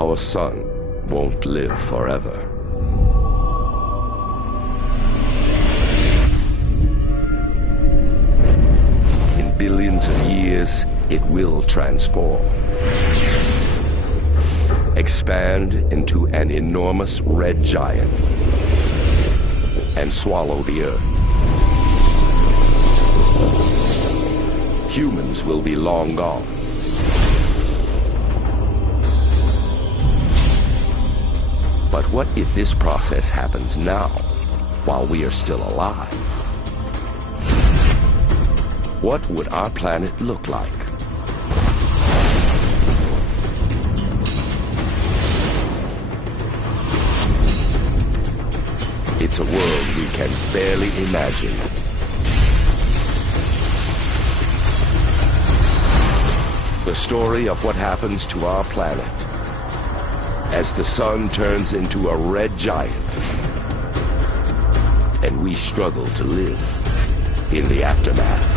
our sun won't live forever. In billions of years, it will transform, expand into an enormous red giant, and swallow the Earth. Humans will be long gone. But what if this process happens now, while we are still alive? What would our planet look like? It's a world we can barely imagine. The story of what happens to our planet as the sun turns into a red giant and we struggle to live in the aftermath.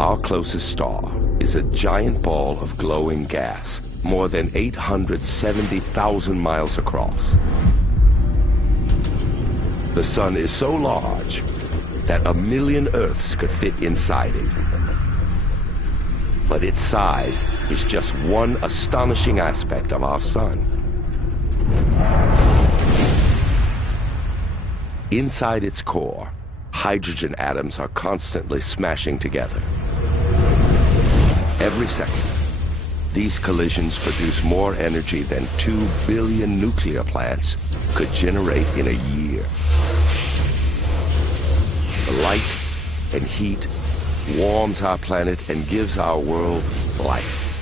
Our closest star is a giant ball of glowing gas, more than 870,000 miles across. The sun is so large that 1,000,000 Earths could fit inside it. But its size is just one astonishing aspect of our sun. Inside its core, hydrogen atoms are constantly smashing together. Every second, these collisions produce more energy than 2 billion nuclear plants could generate in a year. The light and heat warms our planet and gives our world life.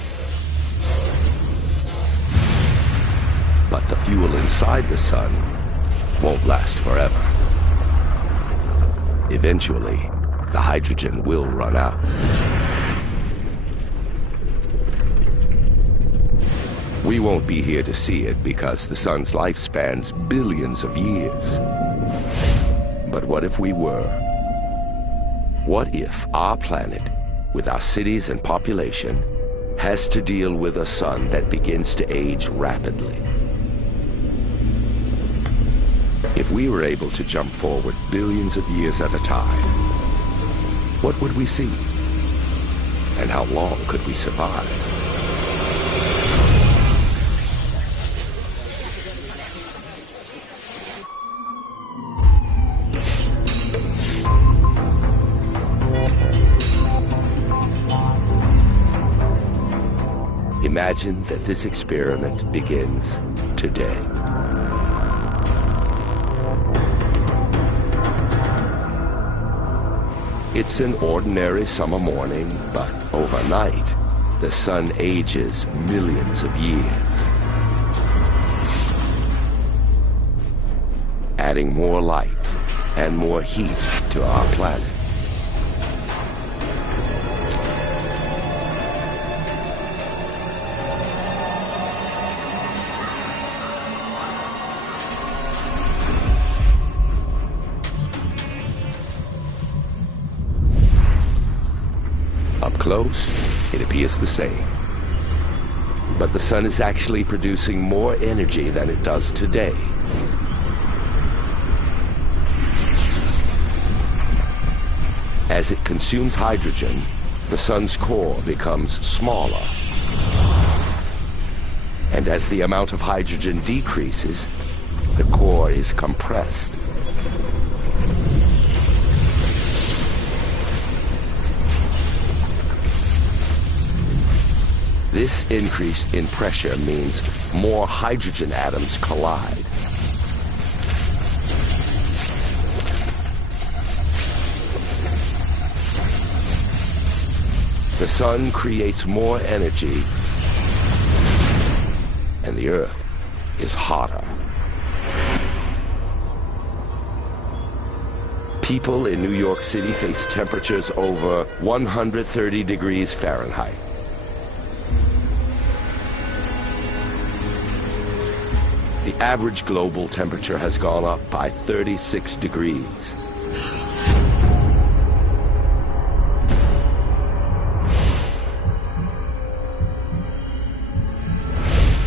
But the fuel inside the sun won't last forever. Eventually, the hydrogen will run out. We won't be here to see it because the sun's life spans billions of years. But what if we were? What if our planet, with our cities and population, has to deal with a sun that begins to age rapidly? If we were able to jump forward billions of years at a time, what would we see? And how long could we survive? Imagine that this experiment begins today. It's an ordinary summer morning, but overnight, the sun ages millions of years, adding more light and more heat to our planet. Close, it appears the same. But the sun is actually producing more energy than it does today. As it consumes hydrogen, the sun's core becomes smaller. And as the amount of hydrogen decreases, the core is compressed. This increase in pressure means more hydrogen atoms collide. The sun creates more energy, and the Earth is hotter. People in New York City face temperatures over 130 degrees Fahrenheit. average global temperature has gone up by 36 degrees.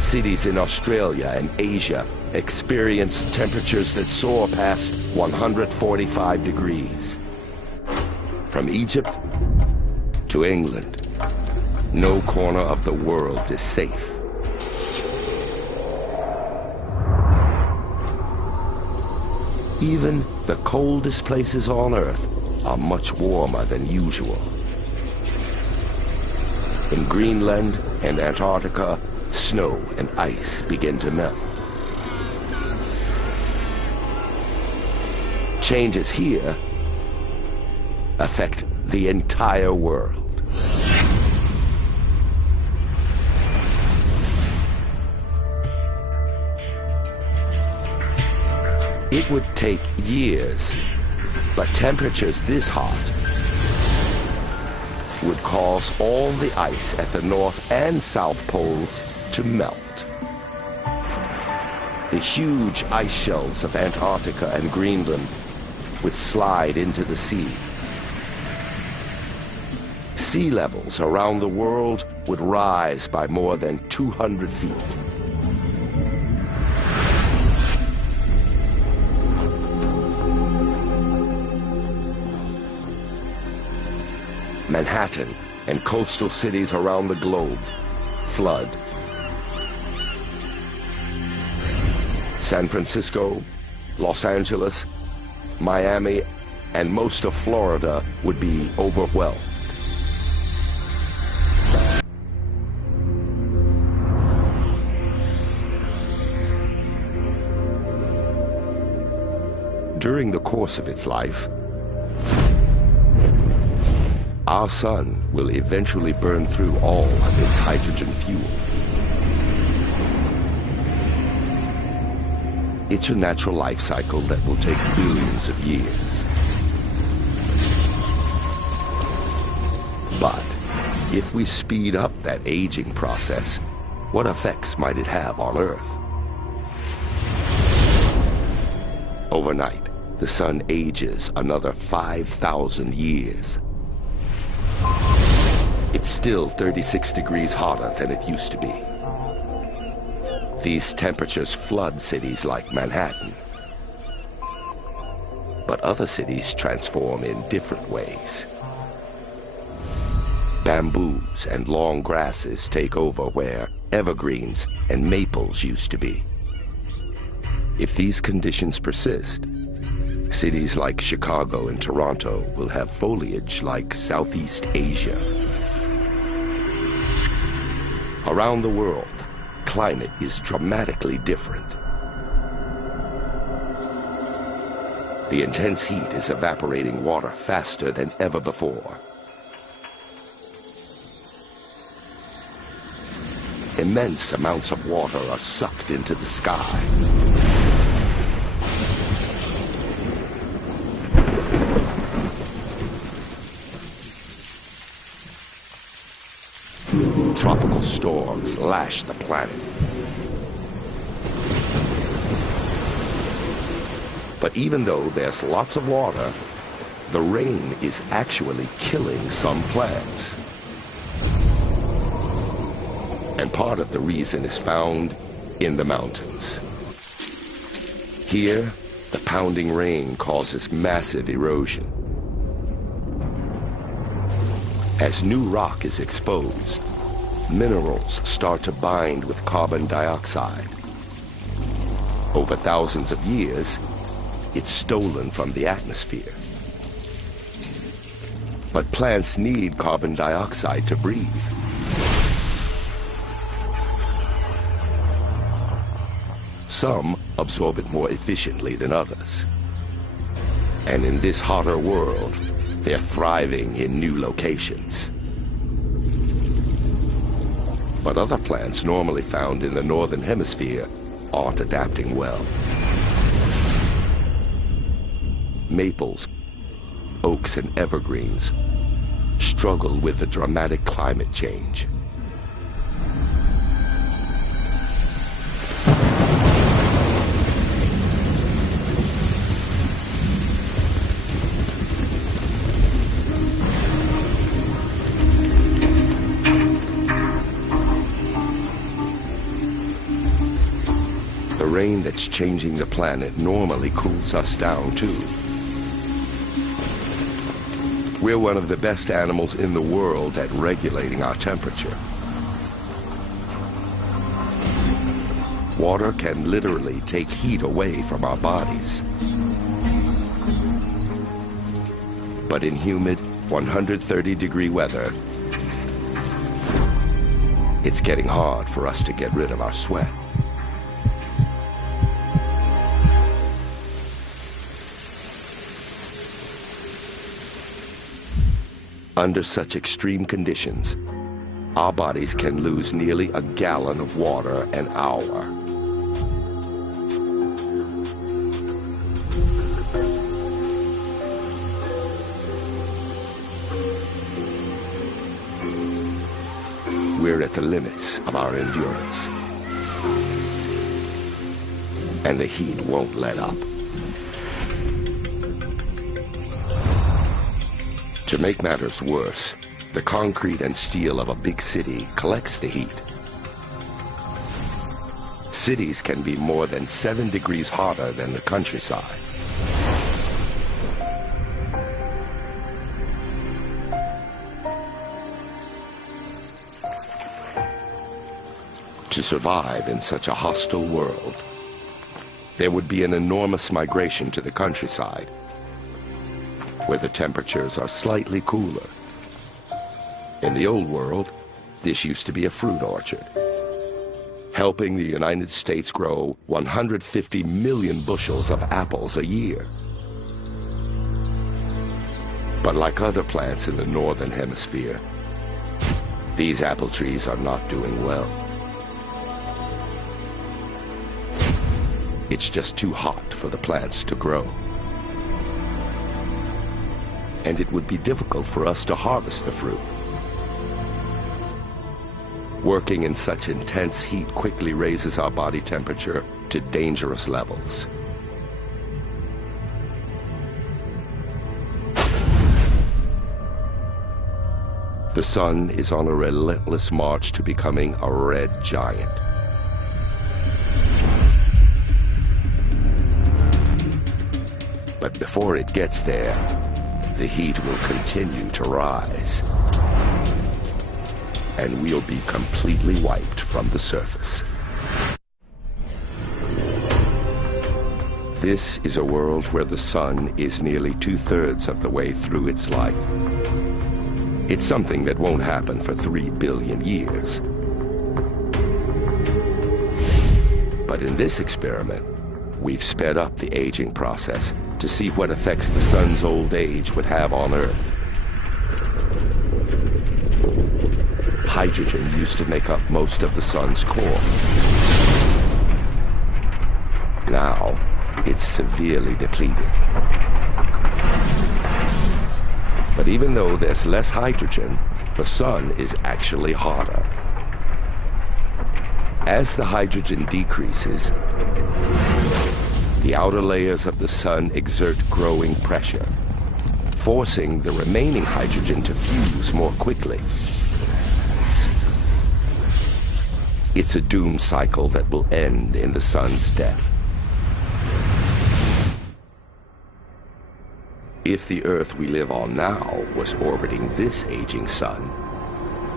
Cities in Australia and Asia experience temperatures that soar past 145 degrees. From Egypt to England, no corner of the world is safe. Even the coldest places on Earth are much warmer than usual. In Greenland and Antarctica, snow and ice begin to melt. Changes here affect the entire world. It would take years, but temperatures this hot would cause all the ice at the North and South Poles to melt. The huge ice shelves of Antarctica and Greenland would slide into the sea. Sea levels around the world would rise by more than 200 feet. Manhattan and coastal cities around the globe flood. San Francisco, Los Angeles, Miami, and most of Florida would be overwhelmed. During the course of its life, our sun will eventually burn through all of its hydrogen fuel. It's a natural life cycle that will take billions of years. But if we speed up that aging process, what effects might it have on Earth? Overnight, the sun ages another 5,000 years. It's still 36 degrees hotter than it used to be. These temperatures flood cities like Manhattan. But other cities transform in different ways. Bamboos and long grasses take over where evergreens and maples used to be. If these conditions persist, cities like Chicago and Toronto will have foliage like Southeast Asia. Around the world, climate is dramatically different. The intense heat is evaporating water faster than ever before. Immense amounts of water are sucked into the sky. Tropical storms lash the planet. But even though there's lots of water, the rain is actually killing some plants. And part of the reason is found in the mountains. Here, the pounding rain causes massive erosion. As new rock is exposed, minerals start to bind with carbon dioxide. Over thousands of years, it's stolen from the atmosphere. But plants need carbon dioxide to breathe. Some absorb it more efficiently than others. And in this hotter world, they're thriving in new locations. But other plants normally found in the northern hemisphere aren't adapting well. Maples, oaks, and evergreens struggle with the dramatic climate change. terrain that's changing the planet normally cools us down too. We're one of the best animals in the world at regulating our temperature. Water can literally take heat away from our bodies. But in humid, 130-degree weather, it's getting hard for us to get rid of our sweat. Under such extreme conditions, our bodies can lose nearly a gallon of water an hour. We're at the limits of our endurance, and the heat won't let up. To make matters worse, the concrete and steel of a big city collects the heat. Cities can be more than 7 degrees hotter than the countryside. To survive in such a hostile world, there would be an enormous migration to the countryside, where the temperatures are slightly cooler. In the old world, this used to be a fruit orchard, helping the United States grow 150 million bushels of apples a year. But like other plants in the northern hemisphere, these apple trees are not doing well. It's just too hot for the plants to grow. And it would be difficult for us to harvest the fruit. Working in such intense heat quickly raises our body temperature to dangerous levels. The sun is on a relentless march to becoming a red giant. But before it gets there, the heat will continue to rise, and we'll be completely wiped from the surface. This is a world where the sun is nearly 2/3 of the way through its life. It's something that won't happen for 3 billion years. But in this experiment, we've sped up the aging process to see what effects the sun's old age would have on Earth. Hydrogen used to make up most of the sun's core. Now, it's severely depleted. But even though there's less hydrogen, the sun is actually hotter. As the hydrogen decreases, the outer layers of the sun exert growing pressure, forcing the remaining hydrogen to fuse more quickly. It's a doom cycle that will end in the sun's death. If the Earth we live on now was orbiting this aging sun,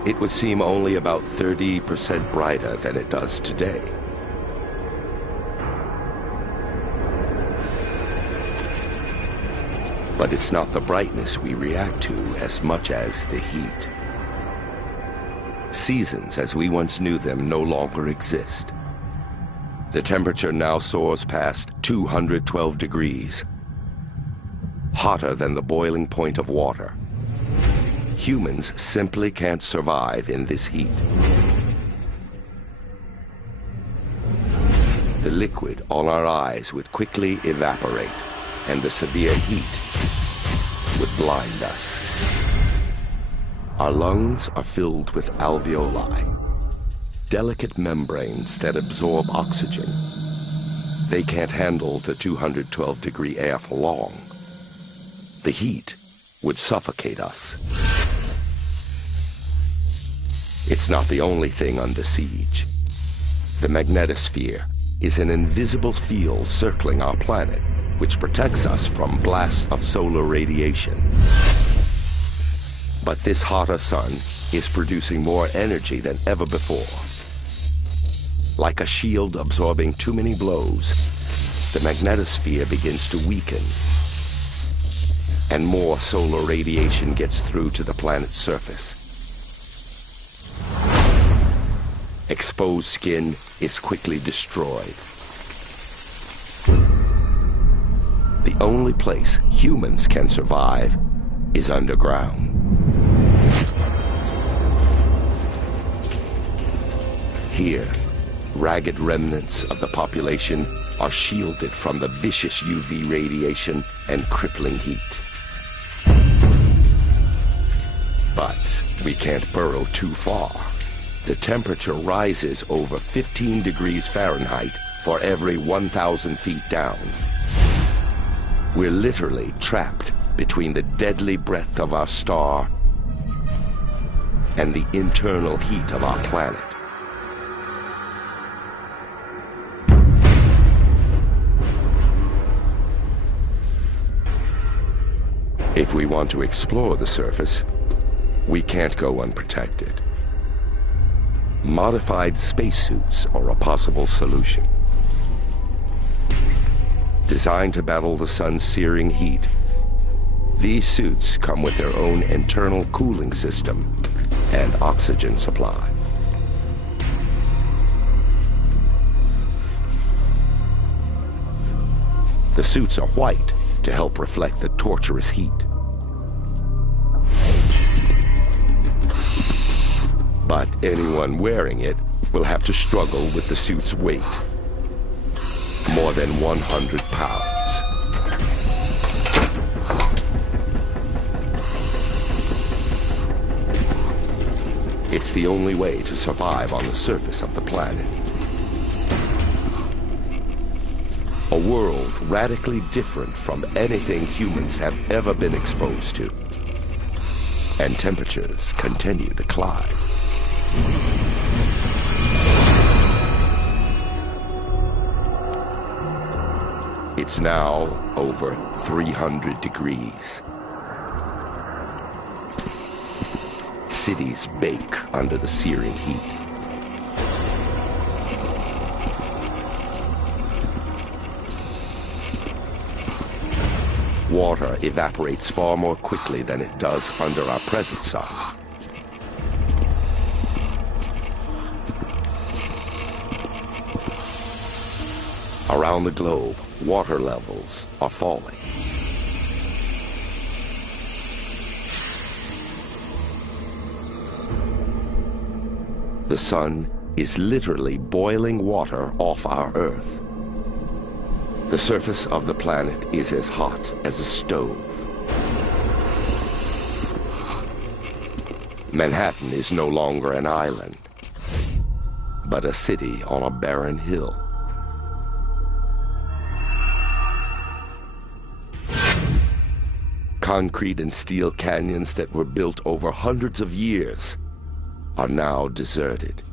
it would seem only about 30% brighter than it does today. But it's not the brightness we react to as much as the heat. Seasons as we once knew them no longer exist. The temperature now soars past 212 degrees, hotter than the boiling point of water. Humans simply can't survive in this heat. The liquid on our eyes would quickly evaporate, and the severe heat would blind us. Our lungs are filled with alveoli, delicate membranes that absorb oxygen. They can't handle the 212-degree air for long. The heat would suffocate us. It's not the only thing under siege. The magnetosphere is an invisible field circling our planet, which protects us from blasts of solar radiation. But this hotter sun is producing more energy than ever before. Like a shield absorbing too many blows, the magnetosphere begins to weaken, and more solar radiation gets through to the planet's surface. Exposed skin is quickly destroyed. The only place humans can survive is underground. Here, ragged remnants of the population are shielded from the vicious UV radiation and crippling heat. But we can't burrow too far. The temperature rises over 15 degrees Fahrenheit for every 1,000 feet down. We're literally trapped between the deadly breath of our star and the internal heat of our planet. If we want to explore the surface, we can't go unprotected. Modified spacesuits are a possible solution. Designed to battle the sun's searing heat, these suits come with their own internal cooling system and oxygen supply. The suits are white to help reflect the torturous heat. But anyone wearing it will have to struggle with the suit's weight. More than 100 pounds. It's the only way to survive on the surface of the planet. A world radically different from anything humans have ever been exposed to. And temperatures continue to climb. It's now over 300 degrees. Cities bake under the searing heat. Water evaporates far more quickly than it does under our present sun. Around the globe, water levels are falling. The sun is literally boiling water off our Earth. The surface of the planet is as hot as a stove. Manhattan is no longer an island, but a city on a barren hill. Concrete and steel canyons that were built over hundreds of years are now deserted.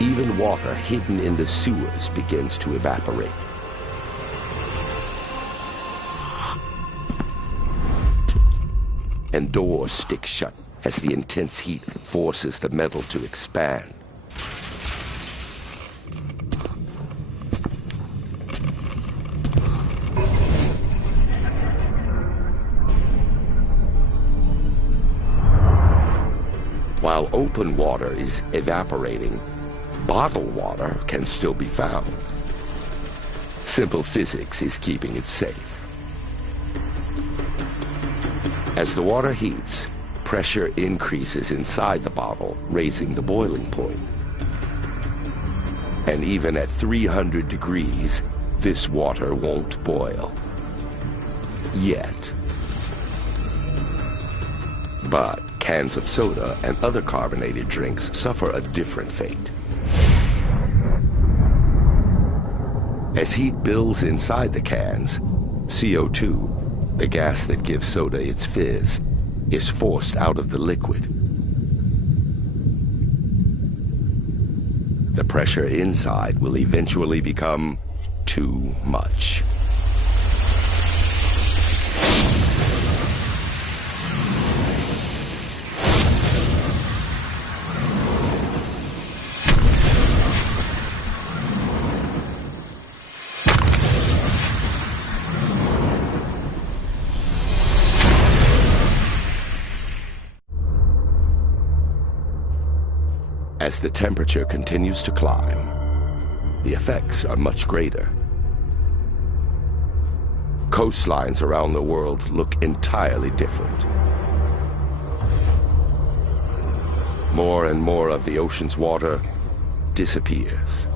Even water hidden in the sewers begins to evaporate. And doors stick shut as the intense heat forces the metal to expand. While open water is evaporating, bottled water can still be found. Simple physics is keeping it safe. As the water heats, pressure increases inside the bottle, raising the boiling point. And even at 300 degrees, this water won't boil. Yet. But cans of soda and other carbonated drinks suffer a different fate. As heat builds inside the cans, CO2, the gas that gives soda its fizz, is forced out of the liquid. The pressure inside will eventually become too much. As the temperature continues to climb, the effects are much greater. Coastlines around the world look entirely different. More and more of the ocean's water disappears.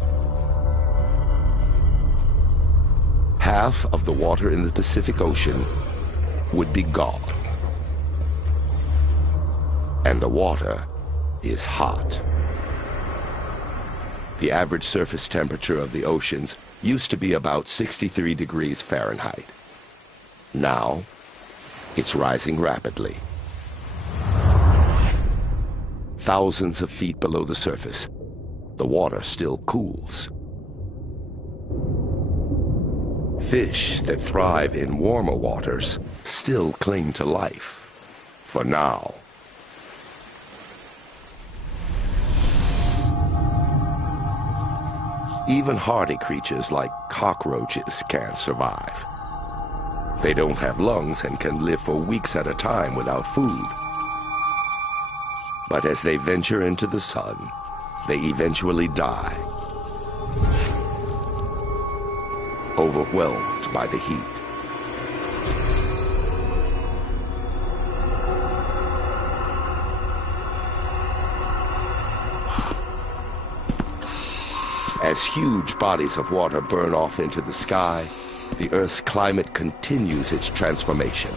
Half of the water in the Pacific Ocean would be gone. And the water is hot. The average surface temperature of the oceans used to be about 63 degrees Fahrenheit. Now, it's rising rapidly. Thousands of feet below the surface, the water still cools. Fish that thrive in warmer waters still cling to life, for now. Even hardy creatures like cockroaches can't survive. They don't have lungs and can live for weeks at a time without food. But as they venture into the sun, they eventually die, overwhelmed by the heat. As huge bodies of water burn off into the sky, the Earth's climate continues its transformation.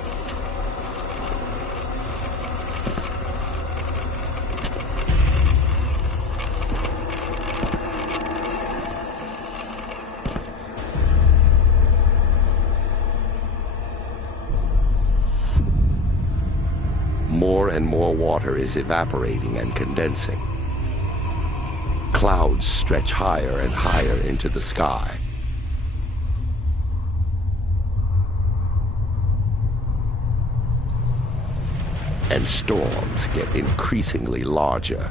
More and more water is evaporating and condensing. Clouds stretch higher and higher into the sky. And storms get increasingly larger.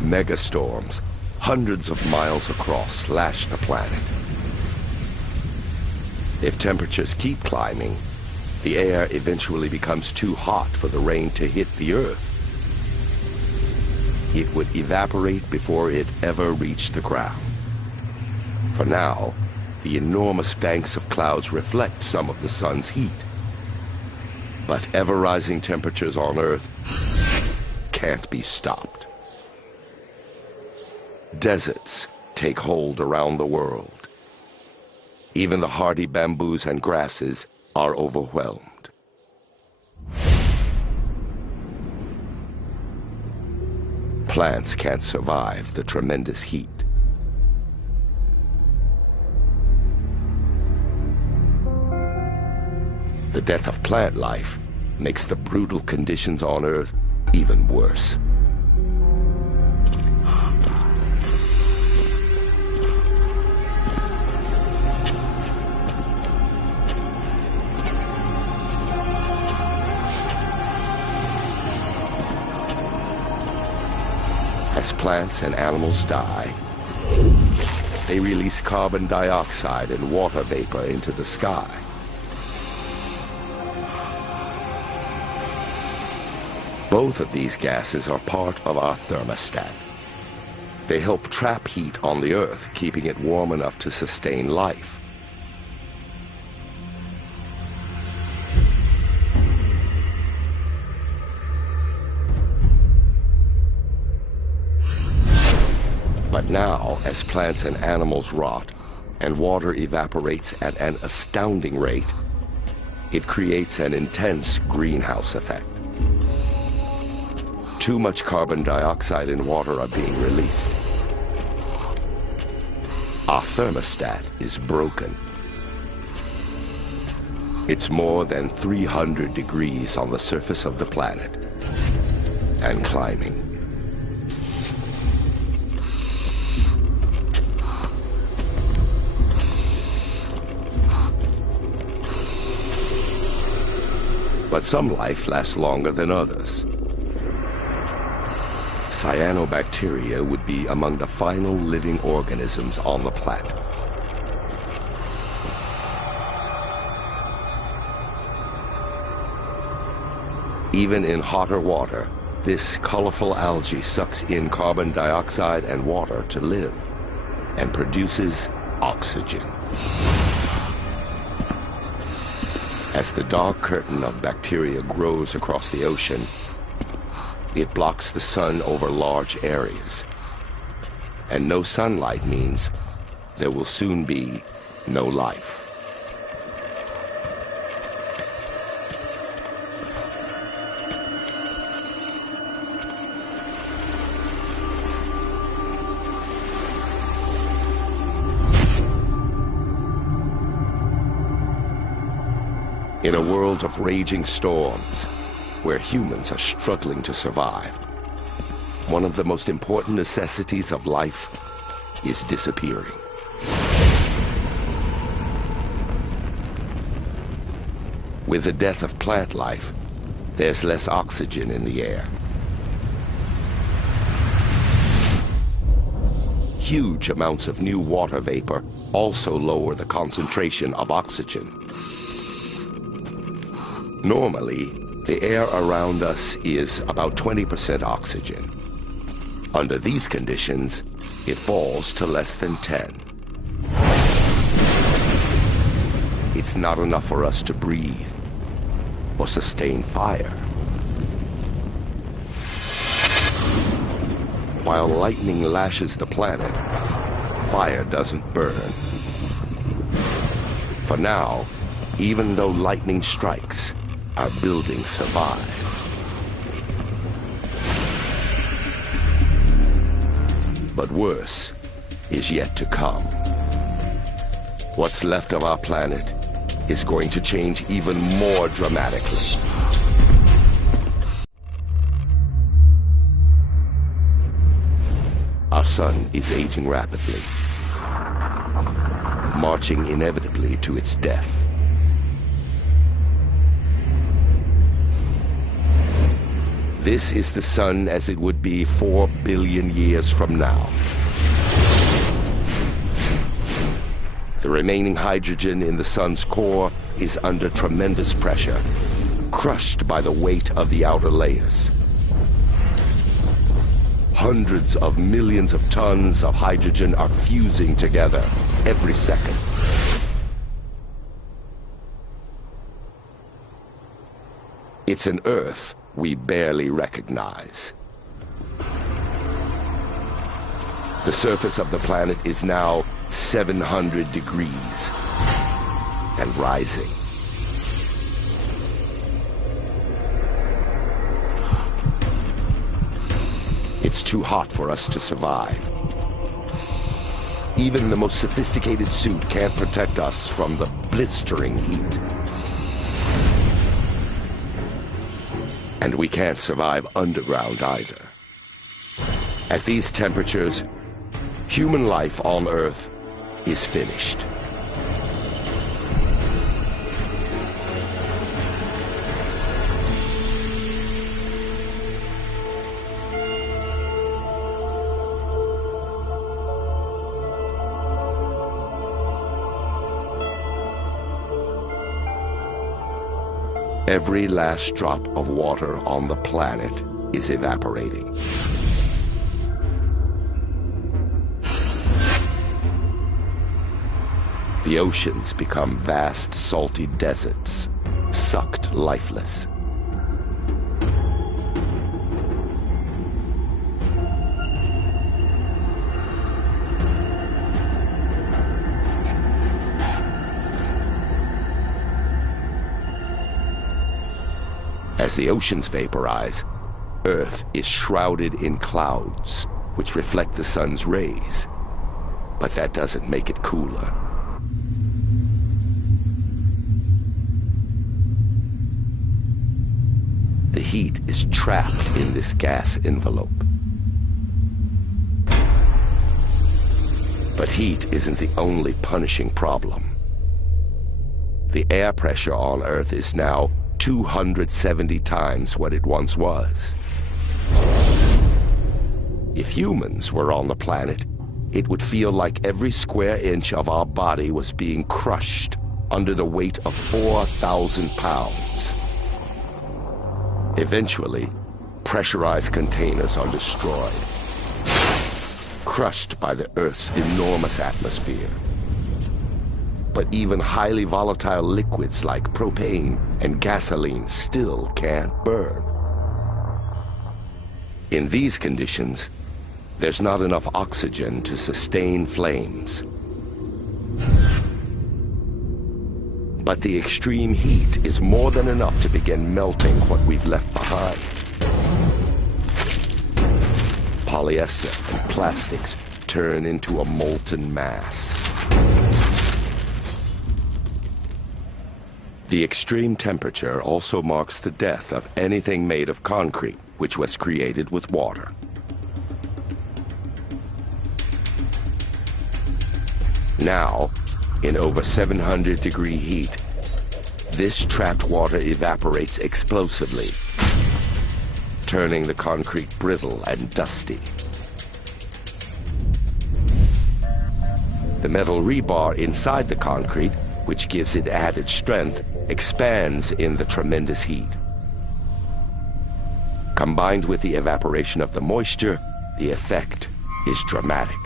Megastorms, hundreds of miles across, lash the planet. If temperatures keep climbing, the air eventually becomes too hot for the rain to hit the Earth. It would evaporate before it ever reached the ground. For now, the enormous banks of clouds reflect some of the sun's heat. But ever-rising temperatures on Earth can't be stopped. Deserts take hold around the world. Even the hardy bamboos and grasses are overwhelmed. Plants can't survive the tremendous heat. The death of plant life makes the brutal conditions on Earth even worse. As plants and animals die, they release carbon dioxide and water vapor into the sky. Both of these gases are part of our thermostat. They help trap heat on the Earth, keeping it warm enough to sustain life. But now, as plants and animals rot, and water evaporates at an astounding rate, it creates an intense greenhouse effect. Too much carbon dioxide and water are being released. Our thermostat is broken. It's more than 300 degrees on the surface of the planet, and climbing. But some life lasts longer than others. Cyanobacteria would be among the final living organisms on the planet. Even in hotter water, this colorful algae sucks in carbon dioxide and water to live, and produces oxygen. As the dark curtain of bacteria grows across the ocean, it blocks the sun over large areas. And no sunlight means there will soon be no life. In a world of raging storms, where humans are struggling to survive, one of the most important necessities of life is disappearing. With the death of plant life, there's less oxygen in the air. Huge amounts of new water vapor also lower the concentration of oxygen. Normally, the air around us is about 20% oxygen. Under these conditions, it falls to less than 10. It's not enough for us to breathe or sustain fire. While lightning lashes the planet, fire doesn't burn. For now, even though lightning strikes, our buildings survive. But worse is yet to come. What's left of our planet is going to change even more dramatically. Our sun is aging rapidly, marching inevitably to its death. This is the sun as it would be 4 billion years from now. The remaining hydrogen in the sun's core is under tremendous pressure, crushed by the weight of the outer layers. Hundreds of millions of tons of hydrogen are fusing together every second. It's an Earth we barely recognize. The surface of the planet is now 700 degrees and rising. It's too hot for us to survive. Even the most sophisticated suit can't protect us from the blistering heat. And we can't survive underground either. At these temperatures, human life on Earth is finished. Every last drop of water on the planet is evaporating. The oceans become vast, salty deserts, sucked lifeless. As the oceans vaporize, Earth is shrouded in clouds, which reflect the sun's rays. But that doesn't make it cooler. The heat is trapped in this gas envelope. But heat isn't the only punishing problem. The air pressure on Earth is now 270 times what it once was. If humans were on the planet, it would feel like every square inch of our body was being crushed under the weight of 4,000 pounds. Eventually, pressurized containers are destroyed, crushed by the Earth's enormous atmosphere. But even highly volatile liquids like propane and gasoline still can't burn. In these conditions, there's not enough oxygen to sustain flames. But the extreme heat is more than enough to begin melting what we've left behind. Polyester and plastics turn into a molten mass. The extreme temperature also marks the death of anything made of concrete, which was created with water. Now, in over 700-degree heat, this trapped water evaporates explosively, turning the concrete brittle and dusty. The metal rebar inside the concrete, which gives it added strength, expands in the tremendous heat. Combined with the evaporation of the moisture, the effect is dramatic.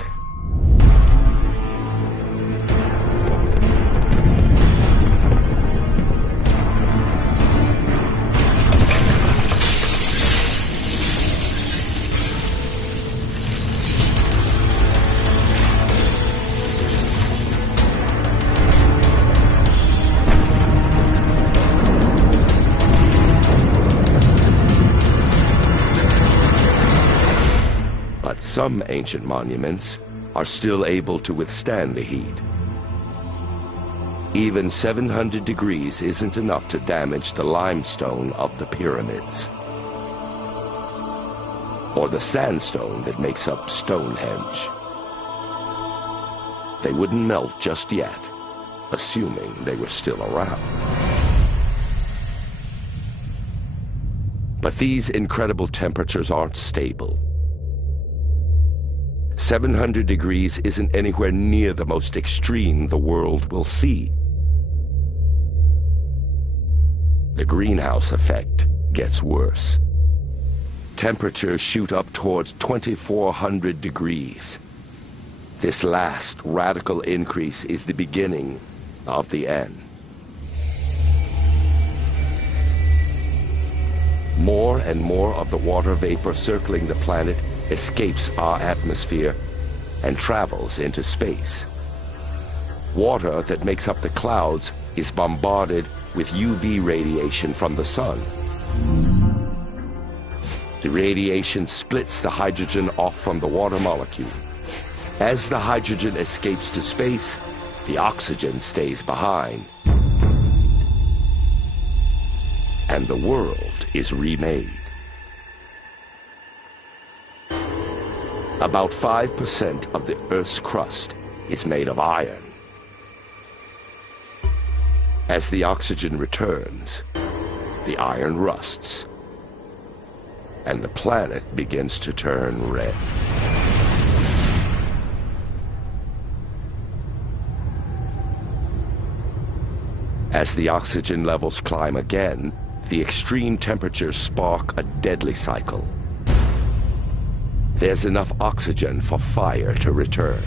Some ancient monuments are still able to withstand the heat. Even 700 degrees isn't enough to damage the limestone of the pyramids, or the sandstone that makes up Stonehenge. They wouldn't melt just yet, assuming they were still around. But these incredible temperatures aren't stable. 700 degrees isn't anywhere near the most extreme the world will see. The greenhouse effect gets worse. Temperatures shoot up towards 2,400 degrees. This last radical increase is the beginning of the end. More and more of the water vapor circling the planet escapes our atmosphere and travels into space. Water that makes up the clouds is bombarded with UV radiation from the sun. The radiation splits the hydrogen off from the water molecule. As the hydrogen escapes to space, the oxygen stays behind. And the world is remade. About 5% of the Earth's crust is made of iron. As the oxygen returns, the iron rusts, and the planet begins to turn red. As the oxygen levels climb again, the extreme temperatures spark a deadly cycle. There's enough oxygen for fire to return.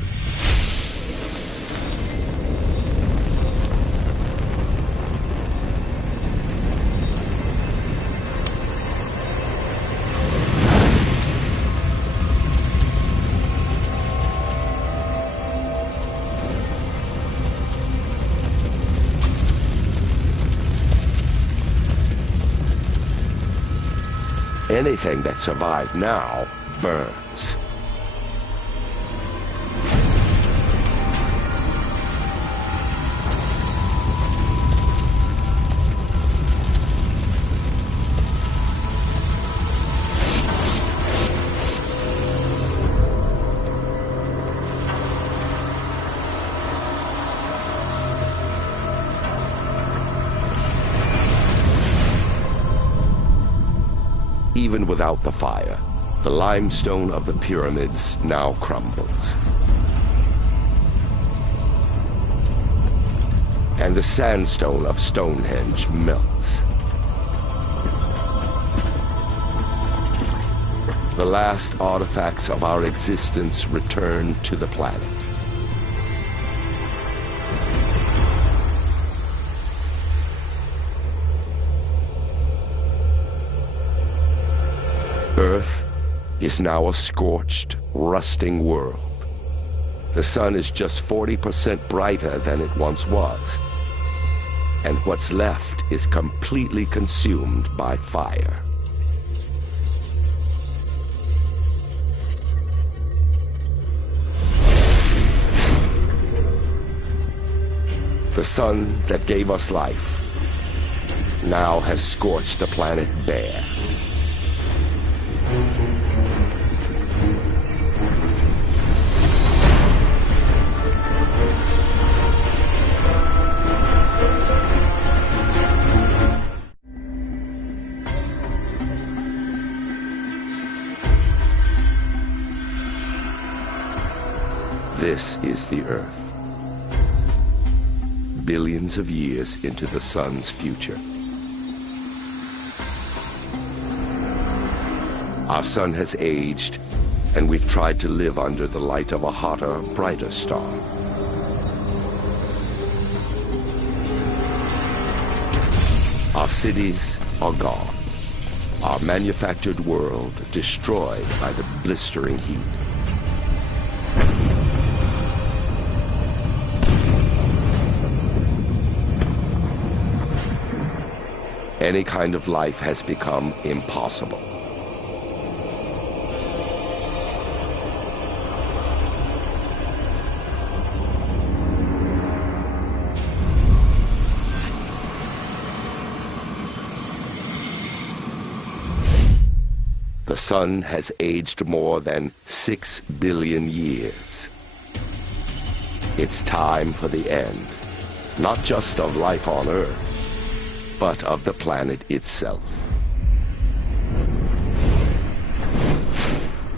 anything that survived now burns. Even without the fire, the limestone of the pyramids now crumbles. And the sandstone of Stonehenge melts. The last artifacts of our existence return to the planet. Earth is now a scorched, rusting world. The sun is just 40% brighter than it once was. And what's left is completely consumed by fire. The sun that gave us life now has scorched the planet bare. This is the Earth. Billions of years into the sun's future. Our sun has aged, and we've tried to live under the light of a hotter, brighter star. Our cities are gone. Our manufactured world destroyed by the blistering heat. Any kind of life has become impossible. The sun has aged more than 6 billion years. It's time for the end, not just of life on Earth, but of the planet itself.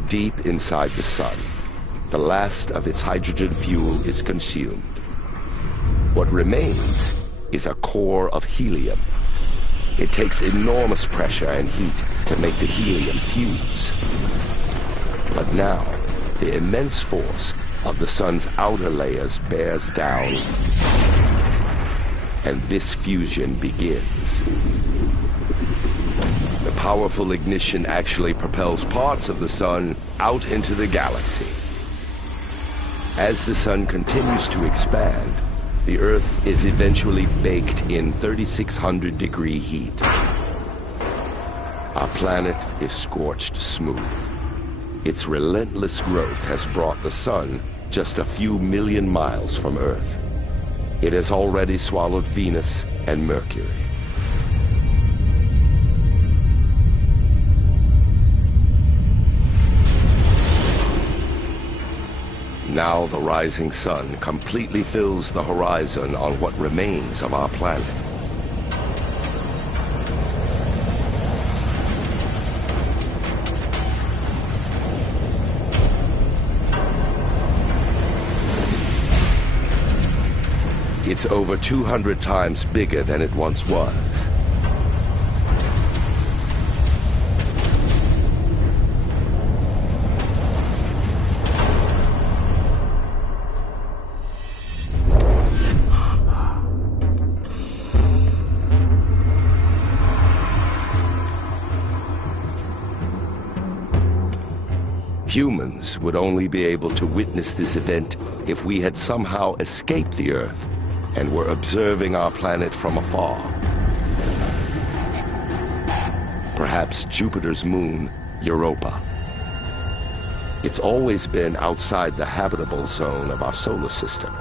Deep inside the sun, the last of its hydrogen fuel is consumed. What remains is a core of helium. It takes enormous pressure and heat to make the helium fuse. But now, the immense force of the sun's outer layers bears down, and this fusion begins. The powerful ignition actually propels parts of the sun out into the galaxy. As the sun continues to expand, the Earth is eventually baked in 3,600-degree heat. Our planet is scorched smooth. Its relentless growth has brought the sun just a few million miles from Earth. It has already swallowed Venus and Mercury. Now the rising sun completely fills the horizon on what remains of our planet. It's over 200 times bigger than it once was. Humans would only be able to witness this event if we had somehow escaped the Earth and were observing our planet from afar. perhaps Jupiter's moon, Europa. It's always been outside the habitable zone of our solar system,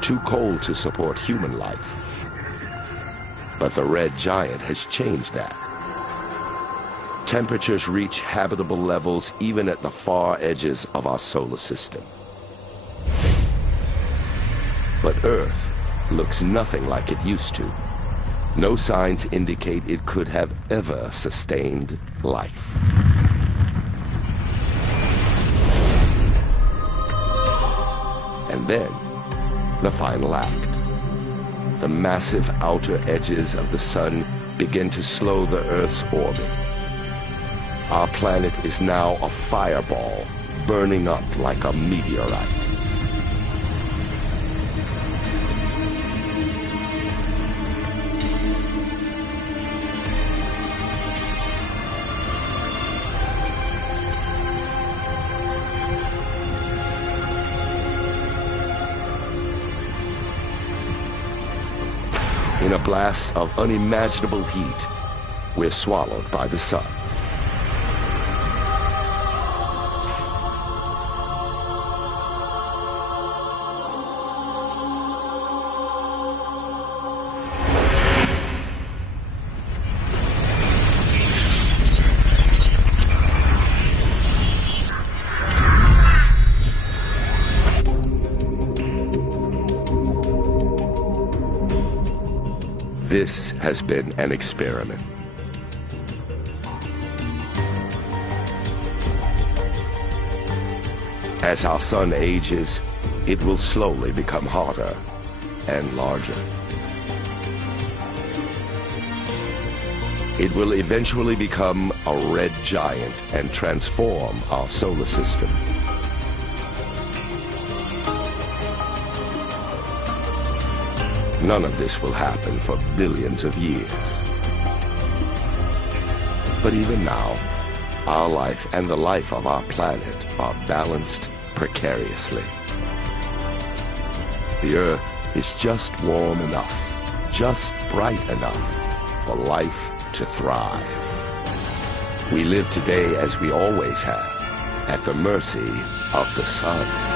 too cold to support human life. But the red giant has changed that. Temperatures reach habitable levels even at the far edges of our solar system. But Earth looks nothing like it used to. No signs indicate it could have ever sustained life. And then, the final act. The massive outer edges of the sun begin to slow the Earth's orbit. Our planet is now a fireball, burning up like a meteorite. In a blast of unimaginable heat, we're swallowed by the sun. This has been an experiment. As our sun ages, it will slowly become hotter and larger. It will eventually become a red giant and transform our solar system. None of this will happen for billions of years. But even now, our life and the life of our planet are balanced precariously. The Earth is just warm enough, just bright enough for life to thrive. We live today as we always have, at the mercy of the sun.